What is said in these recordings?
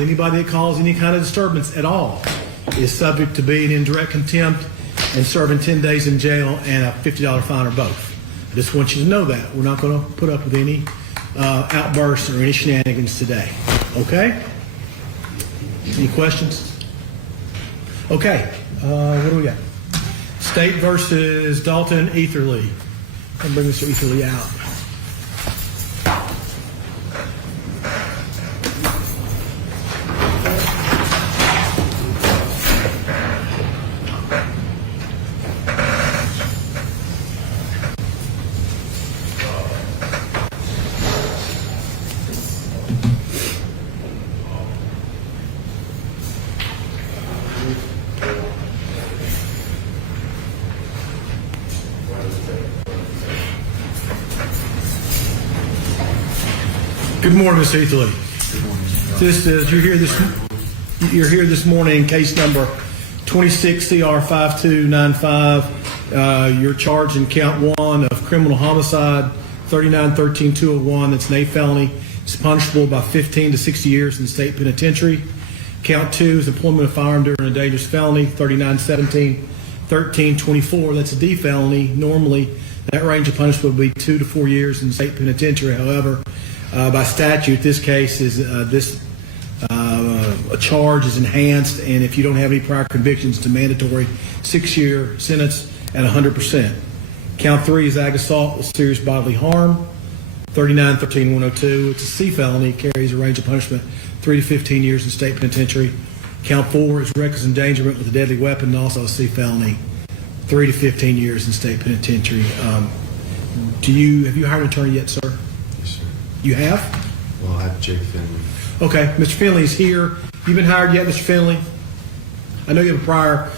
Anybody that caused any kind of disturbance at all is subject to being in direct contempt and serving 10 days in jail and a $50 fine or both. I just want you to know that. We're not going to put up with any outbursts or any shenanigans today. Okay? Any questions? Okay. What do we got? State versus Dalton Eatherly. I'll bring Mr. Eatherly out. Good morning, Mr. Eatherly. Good morning. You're here this morning in case number 26 CR 5295. You're charged in count 1 of criminal homicide, 39-13-201. That's an A felony. It's punishable by 15 to 60 years in the state penitentiary. Count 2 is employment of firearm during a dangerous felony, 39-17-13-24. That's a D felony. Normally, that range of punishment would be 2 to 4 years in the state penitentiary. However, by statute, this case is a charge is enhanced, and if you don't have any prior convictions, it's a mandatory 6-year sentence at 100%. Count 3 is ag assault with serious bodily harm, 39-13-102. It's a C felony, carries a range of punishment 3 to 15 years in state penitentiary. Count 4 is reckless endangerment with a deadly weapon, also a C felony, 3 to 15 years in state penitentiary. Have you hired an attorney yet, sir? You have? Well, I have Jake Finley. Okay, Mr. Finley's here. You been hired yet, Mr. Finley? I know you have a prior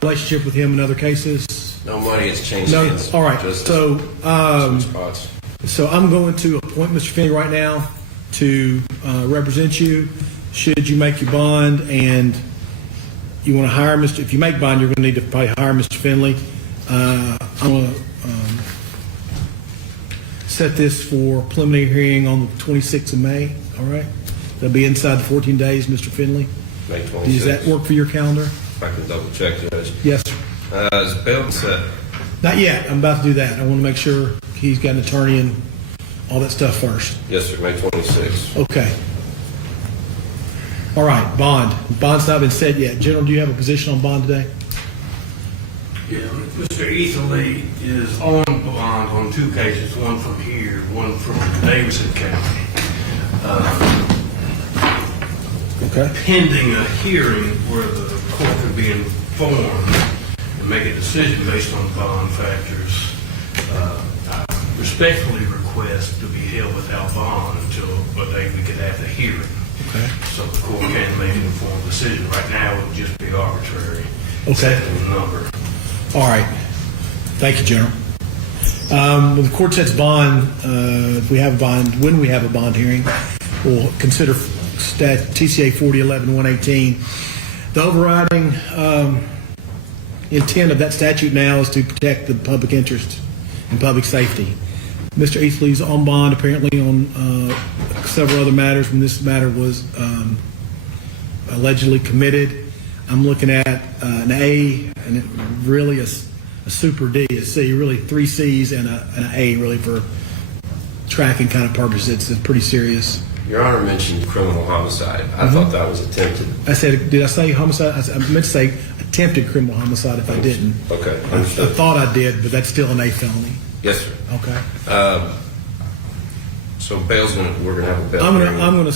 relationship with him in other cases. No money has changed. No. Hands. All right. Just So spots. I'm going to appoint Mr. Finley right now to represent you. Should you make your bond and you want to hire Mr. If you make bond, you're going to need to probably hire Mr. Finley. I'm going to set this for preliminary hearing on the 26th of May. All right. That'll be inside the 14 days, Mr. Finley. May 26th. Does that work for your calendar? If I can double check, Judge. Yes, sir. Is bail set? Not yet. I'm about to do that. I want to make sure he's got an attorney and all that stuff first. Yes, sir. May 26th. Okay. All right. Bond. Bond's not been set yet. General, do you have a position on bond today? Yeah, Mr. Eatherly is on bond on 2 cases, one from here, one from Davidson County. Okay. Pending a hearing where the court could be informed and make a decision based on bond factors. I respectfully request to be held without bond until a day we could have the hearing. Okay. So the court can make an informed decision. Right now, it would just be arbitrary. Okay. Setting the number. All right. Thank you, General. When the court sets bond, if we have a bond, when we have a bond hearing, we'll consider TCA 4011-118. The overriding intent of that statute now is to protect the public interest and public safety. Mr. Eatherly's on bond apparently on several other matters when this matter was allegedly committed. I'm looking at an A and really a super D, a C, really 3 C's and an A really for tracking kind of purposes. It's pretty serious. Your Honor mentioned criminal homicide. I thought that was attempted. I said, did I say homicide? I meant to say attempted criminal homicide if I didn't. Okay, I understood. thought I did, but that's still an A felony. Yes, sir. Okay. So we're gonna have a bail I'm hearing. gonna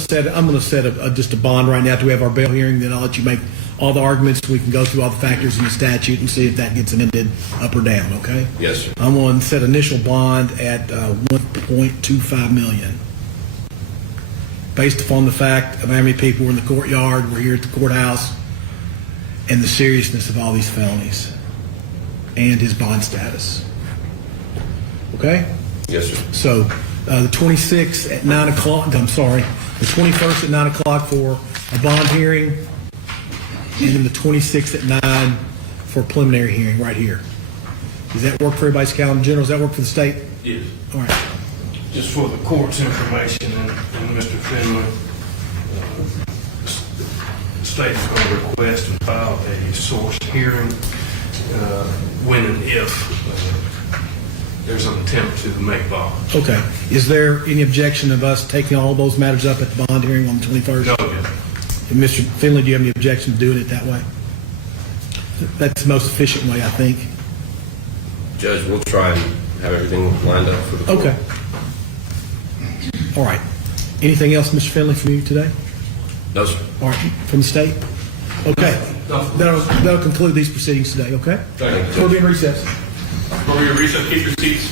set just a bond right now after we have our bail hearing. Then I'll let you make all the arguments. We can go through all the factors in the statute and see if that gets amended up or down. Okay. Yes, sir. I'm going to set initial bond at $1.25 million, based upon the fact of how many people were in the courtyard, were here at the courthouse, and the seriousness of all these felonies, and his bond status. Okay. Yes, sir. So the 26th at 9 o'clock, I'm sorry, the 21st at 9 o'clock for a bond hearing, and then the 26th at 9 for a preliminary hearing right here. Does that work for everybody's calendar? General, does that work for the state? Yes. All right. Just for the court's information and Mr. Finley, state is going to request and file a source hearing when and if there's an attempt to make bond. Okay. Is there any objection of us taking all those matters up at the bond hearing on the 21st? No, Judge. And Mr. Finley, do you have any objection to doing it that way? That's the most efficient way, I think. Judge, we'll try and have everything lined up for the court. Okay. All right. Anything else, Mr. Finley, from you today? No, sir. All right, from the state? Okay. No. That'll conclude these proceedings today, okay? Thank you, Judge. We'll be in recess. Before we recess, keep your seats.